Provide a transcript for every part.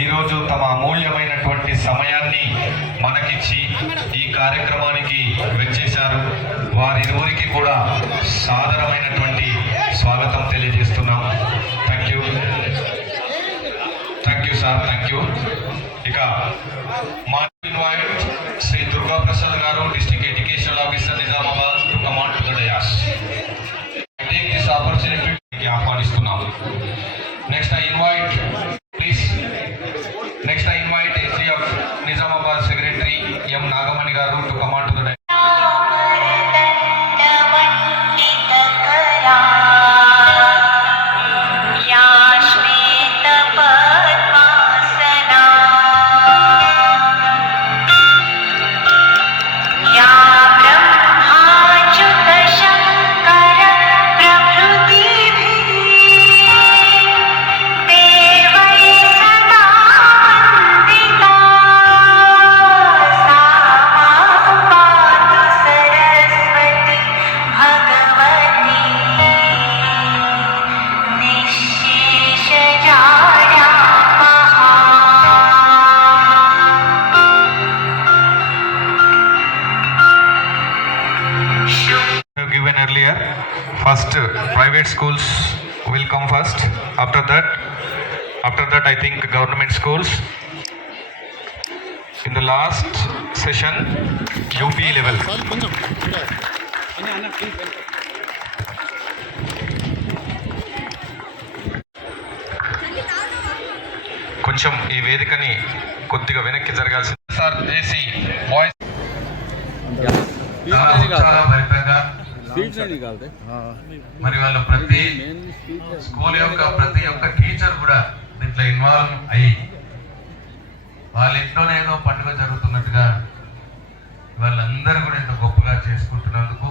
ఈరోజు తమ అమూల్యమైనటువంటి సమయాన్ని మనకిచ్చి ఈ కార్యక్రమానికి వెచ్చేశారు. వారిరువురికి కూడా సాదరమైనటువంటి స్వాగతం తెలియజేస్తున్నాం. Thank you thank you sir thank you ఇక మా ఇన్వైట్ శ్రీ దుర్గా ప్రసాద్ గారు district educational officer Nizamabad to command to the dais. Take this opportunity ఆహ్వానిస్తున్నాము schools will come first. After that, after that, I think government schools. In the last session, UP level. కొంచెం ఈ వేదికని కొద్దిగా వెనక్కి జరగాల్సింది sir చేసి boys చాలా ఫలితంగా మరి వాళ్ళ ప్రతి స్కూల్ యొక్క ప్రతి ఒక్క టీచర్ కూడా దీంట్లో ఇన్వాల్వ్ అయ్యి వాళ్ళ ఇంట్లోనే ఏదో పండుగ జరుగుతున్నట్టుగా వాళ్ళందరూ కూడా ఇంత గొప్పగా చేసుకుంటున్నందుకు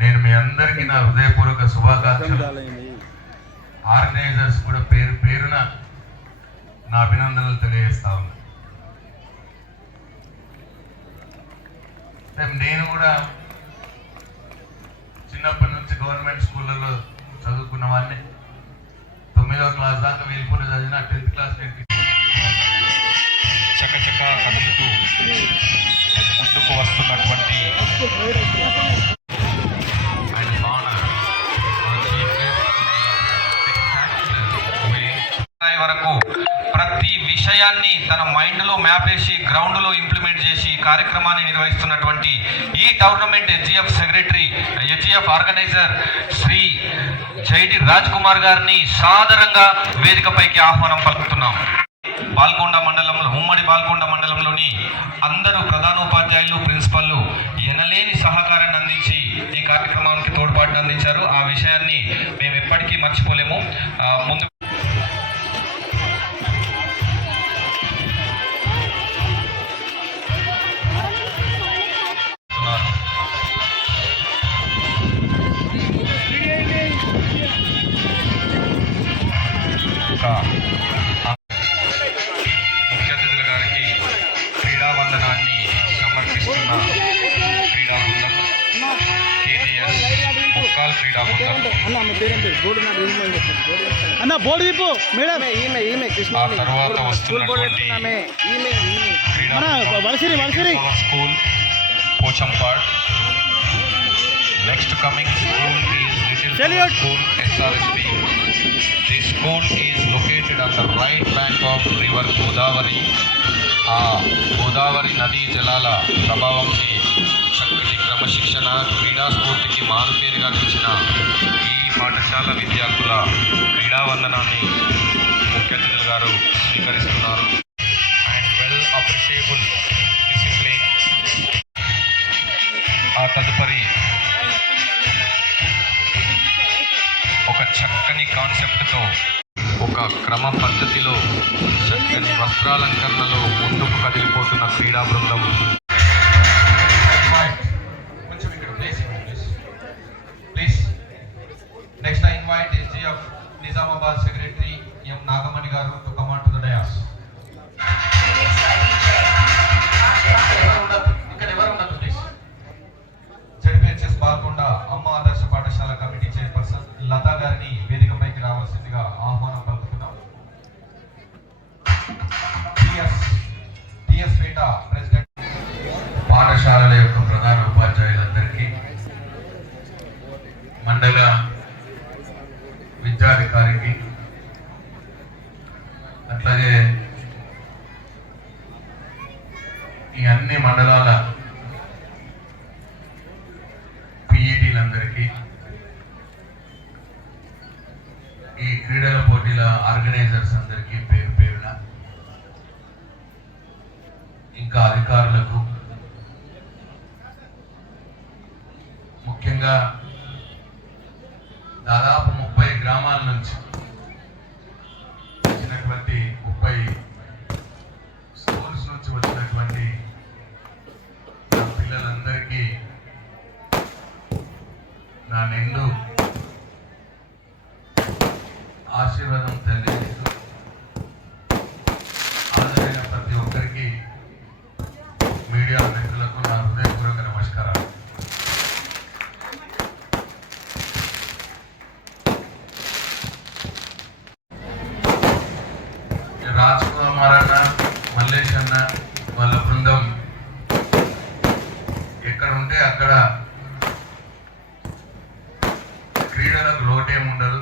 నేను మీ అందరికీ నా హృదయపూర్వక శుభాకాంక్షలు. ఆర్గనైజర్స్ కూడా పేరు పేరున నా అభినందనలు తెలియజేస్తా ఉన్నా. నేను కూడా చిన్నప్పటి నుంచి గవర్నమెంట్ స్కూళ్ళలో చదువుకున్న వాడిని. తొమ్మిదో క్లాస్ దాకా వీలుపూర్ చదివిన టెన్త్ క్లాస్ నేను చకచక కదులుతూ ముందుకు వస్తున్నటువంటి ఆయన తన మ్యాప్ వేసి గ్రౌండ్లో ఇంప్లిమెంట్ చేసి ఈ కార్యక్రమాన్ని నిర్వహిస్తున్నటువంటి ఈ tournament HGF secretary HGF organizer Shri Jaidi Raj Kumar గారిని సాదరంగా వేదికపైకి ఆహ్వానం పలుకుతున్నాం. బాల్కొండ మండలంలో ఉమ్మడి బాల్కొండ మండలంలోని అందరూ ప్రధానోపాధ్యాయులు ప్రిన్సిపల్లు ఎనలేని సహకారాన్ని అందించి ఈ కార్యక్రమానికి తోడ్పాటును అందించారు. ఆ విషయాన్ని బోర్డు తిప్పు మేడం. ఈమె ఈమె కృష్ణ తర్వాత వస్తున్నటువంటి ఈమె ఈమె. మన Valasiri Valasiri. school Pochampad. Next coming school Salute. School SRSP. This school is located on the right bank of river Godavari ఆ గోదావరి నదీ జలాల ప్రభావంకి చక్కటి క్రమశిక్షణ క్రీడా స్ఫూర్తికి మారుపేరుగా నిలిచిన ఈ పాఠశాల విద్యార్థుల క్రీడా వందనాన్ని ముఖ్య అతిథులు గారు స్వీకరిస్తున్నారు. అండ్ వెల్ అప్రిషియబుల్ డిసిప్లిన్ ఆ తదుపరి ఒక చక్కని కాన్సెప్ట్తో ఒక క్రమ పద్ధతిలో చక్కని వస్త్రాలంకరణలో ముందుకు కదిలిపోతున్న క్రీడా బృందం నిజామాబాద్ సెక్రటరీ ఎం నాగమణి గారు to command to the dais ఇక్కడ ఎవరు ప్లీజ్ అమ్మ ఆదర్శ పాఠశాల కమిటీ చైర్పర్సన్ లతా గారిని వేదికపైకి రావాల్సిందిగా ఆహ్వానం పలుకుతున్నాం. టిఎస్ టిఎస్ పేట ప్రెసిడెంట్ పాఠశాలల యొక్క ప్రధాన ఉపాధ్యాయులందరికీ మండల విద్యాధికారికి అట్లాగే ఈ అన్ని మండలాల పిఈటీలందరికీ ఈ క్రీడల పోటీల ఆర్గనైజర్స్ అందరికీ పేరు పేరున ఇంకా అధికారులకు ముఖ్యంగా దాదాపు ముప్పై గ్రామాల నుంచి వచ్చినటువంటి ముప్పై స్కూల్స్ నుంచి వచ్చినటువంటి పిల్లలందరికీ నా నిండు ఆశీర్వాదం తెలియజేస్తూ హాజరైన ప్రతి ఒక్కరికి మీడియా మిత్రులకు నా హృదయపూర్వక నమస్కారాలు కుమారన్న అన్న మల్లేష్ అన్న వాళ్ళ బృందం ఎక్కడ ఉంటే అక్కడ క్రీడలకు లోటేం ఉండదు.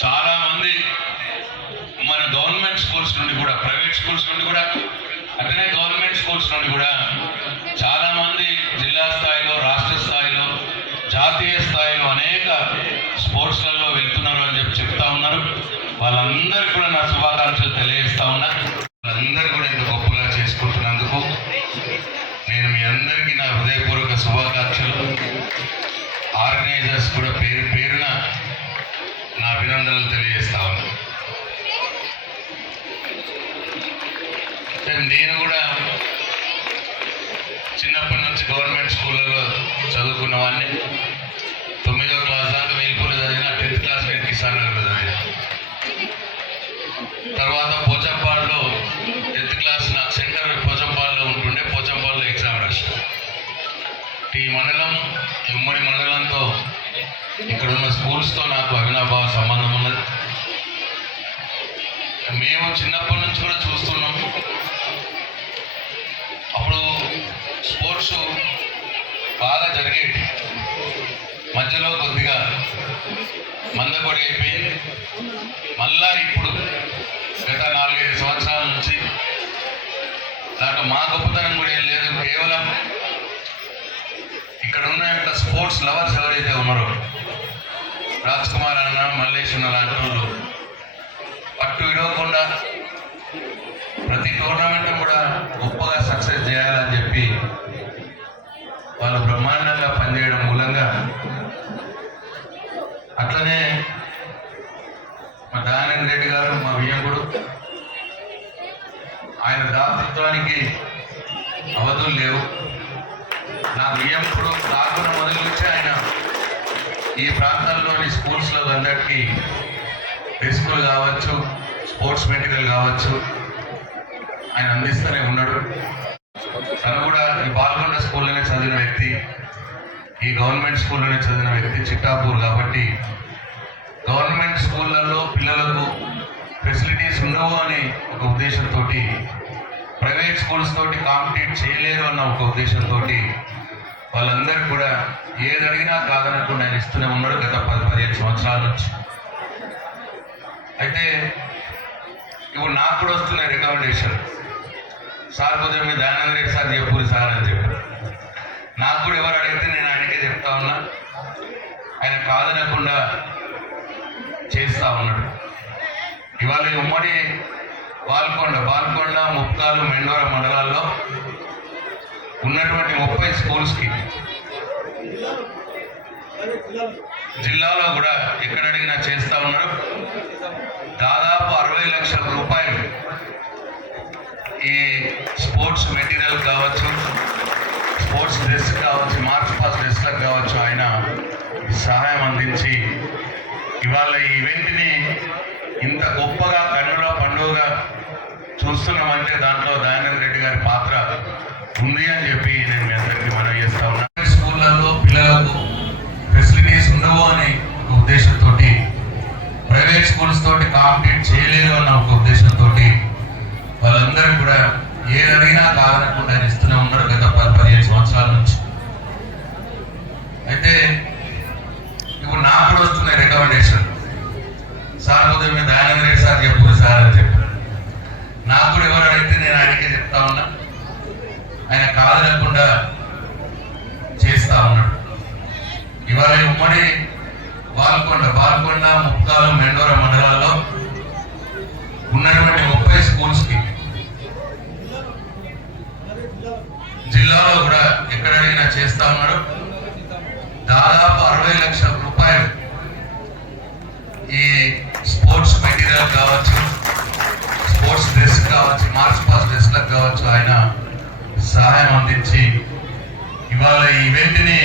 చాలా మంది మన గవర్నమెంట్ స్కూల్స్ నుండి కూడా ప్రైవేట్ స్కూల్స్ నుండి కూడా అట్లనే గవర్నమెంట్ స్కూల్స్ నుండి కూడా చాలా మంది జిల్లా స్థాయిలో రాష్ట్ర స్థాయిలో జాతీయ స్థాయిలో అనేక స్పోర్ట్స్లలో వెళ్తున్నారు అని చెప్పి చెప్తా ఉన్నారు. వాళ్ళందరికీ కూడా నా శుభాకాంక్షలు తెలియజేస్తా ఉన్నా. వాళ్ళందరూ కూడా ఇంత గొప్పగా చేసుకుంటున్నందుకు నేను మీ అందరికీ నా హృదయపూర్వక శుభాకాంక్షలు. ఆర్గనైజర్స్ కూడా పేరు పేరున అభినందనలు తెలియజేస్తా ఉన్నాను నేను కూడా చిన్నప్పటి నుంచి గవర్నమెంట్ స్కూళ్ళలో చదువుకున్న వాడిని తొమ్మిదో క్లాస్ దాకా వెలుపూరు చదివిన టెన్త్ క్లాస్ నేను కిసాన్ నగర్లో చదివిన. తర్వాత పోచంపాడులో టెన్త్ క్లాస్ నా సెంటర్ పోచంపాడులో ఉంటుండే పోచంపాడులో ఎగ్జామ్ రాసిన. ఈ మండలం ఉమ్మడి మండలంతో ఇక్కడ ఉన్న స్కూల్స్తో నాకు అవినాభావ సంబంధం మనం చిన్నప్పటి నుంచి కూడా చూస్తున్నాం. అప్పుడు స్పోర్ట్స్ బాగా జరిగేవి మధ్యలో కొద్దిగా మందకొడి అయిపోయింది మళ్ళా ఇప్పుడు గత నాలుగైదు సంవత్సరాల నుంచి దాంట్లో మా గొప్పతనం కూడా ఏం లేదు కేవలం ఇక్కడ ఉన్న యొక్క స్పోర్ట్స్ లవర్స్ ఎవరైతే ఉన్నారో రాజ్ కుమార్ అన్న మల్లేష్ అన్న లాంటి వాళ్ళు పట్టు విడవకుండా ప్రతి టోర్నమెంట్ కూడా గొప్ప కావచ్చు స్పోర్ట్స్ మెటీరియల్ కావచ్చు ఆయన అందిస్తూనే ఉన్నాడు. తను కూడా ఈ పాల్గొండ స్కూల్లోనే చదివిన వ్యక్తి ఈ గవర్నమెంట్ స్కూల్లోనే చదివిన వ్యక్తి చిట్టాపూర్ కాబట్టి గవర్నమెంట్ స్కూళ్ళల్లో పిల్లలకు ఫెసిలిటీస్ ఉండవు అని ఒక ఉద్దేశంతో ప్రైవేట్ స్కూల్స్ తోటి కాంపిటీట్ చేయలేరు అన్న ఒక ఉద్దేశంతో వాళ్ళందరికీ కూడా ఏది అడిగినా కాదనకుండా ఆయన ఇస్తూనే ఉన్నాడు గత పది పదిహేను సంవత్సరాల నుంచి. అయితే ఇప్పుడు నాకు కూడా వస్తున్నాయి రికమెండేషన్ సార్ కొంచెం మీ దయానంద రెడ్డి సార్ చెప్పురు సార్ అని చెప్పి. నాకు కూడా ఎవరు అడిగితే నేను ఆయనకే చెప్తా ఉన్నా. ఆయన కాదనకుండా చేస్తా ఉన్నాడు. ఇవాళ ఉమ్మడి బాల్కొండ బాల్కొండ ముక్తాలు మెండోర మండలాల్లో ఉన్నటువంటి ముప్పై స్కూల్స్కి జిల్లాలో కూడా ఎక్కడ అడిగినా చేస్తా ఉన్నారు దాదాపు అరవై లక్షల రూపాయలు ఈ స్పోర్ట్స్ మెటీరియల్ కావచ్చు స్పోర్ట్స్ డ్రెస్ కావచ్చు మార్చ్ పాస్ డ్రెస్లకు కావచ్చు ఆయన సహాయం అందించి ఇవాళ ఈ ఈవెంట్ని ఇంత గొప్పగా కన్నుల పండుగగా చూస్తున్నామంటే దాంట్లో దయానంద రెడ్డి గారి పాత్ర ఉంది అని చెప్పి నేను మీ అందరికీ మనం చేస్తా ఉన్నా. స్కూళ్ళల్లో పిల్లలకు ఫెసిలిటీస్ అనే ఒక ఉద్దేశంతో ప్రైవేట్ స్కూల్స్ తోటి కాంపిటీట్ చేయలేదు అన్న ఒక ఉద్దేశంతో వాళ్ళందరూ కూడా ఏ అడిగినా కాదనకుండా ఇస్తూనే ఉన్నారు గత పది పదిహేను సంవత్సరాల నుంచి అయితే ఇప్పుడు నాకు కూడా వస్తున్నాయి రికమెండేషన్ సార్ ఉదయం మీద దయానంద రెడ్డి సార్ చెప్పురు సార్ అని చెప్పి నాకు కూడా ఎవరు అడిగితే నేను ఆయనకే చెప్తా ఉన్నా ఆయన కాదనకుండా చేస్తా ఉన్నాడు ఇవాళ ఈ ఉమ్మడి బాల్కొండ బాల్కొండ ముప్కాలు మెండోర మండలాల్లో ఉన్నటువంటి ముప్పై స్కూల్స్కి జిల్లాలో కూడా ఎక్కడ ఇస్తా ఉన్నాడు. దాదాపు అరవై లక్షల రూపాయలు ఈ స్పోర్ట్స్ మెటీరియల్ కావచ్చు స్పోర్ట్స్ డ్రెస్ కావచ్చు మార్చ్ పాస్ డ్రెస్లకు కావచ్చు ఆయన సహాయం అందించి ఇవాళ ఈ ఈవెంట్ని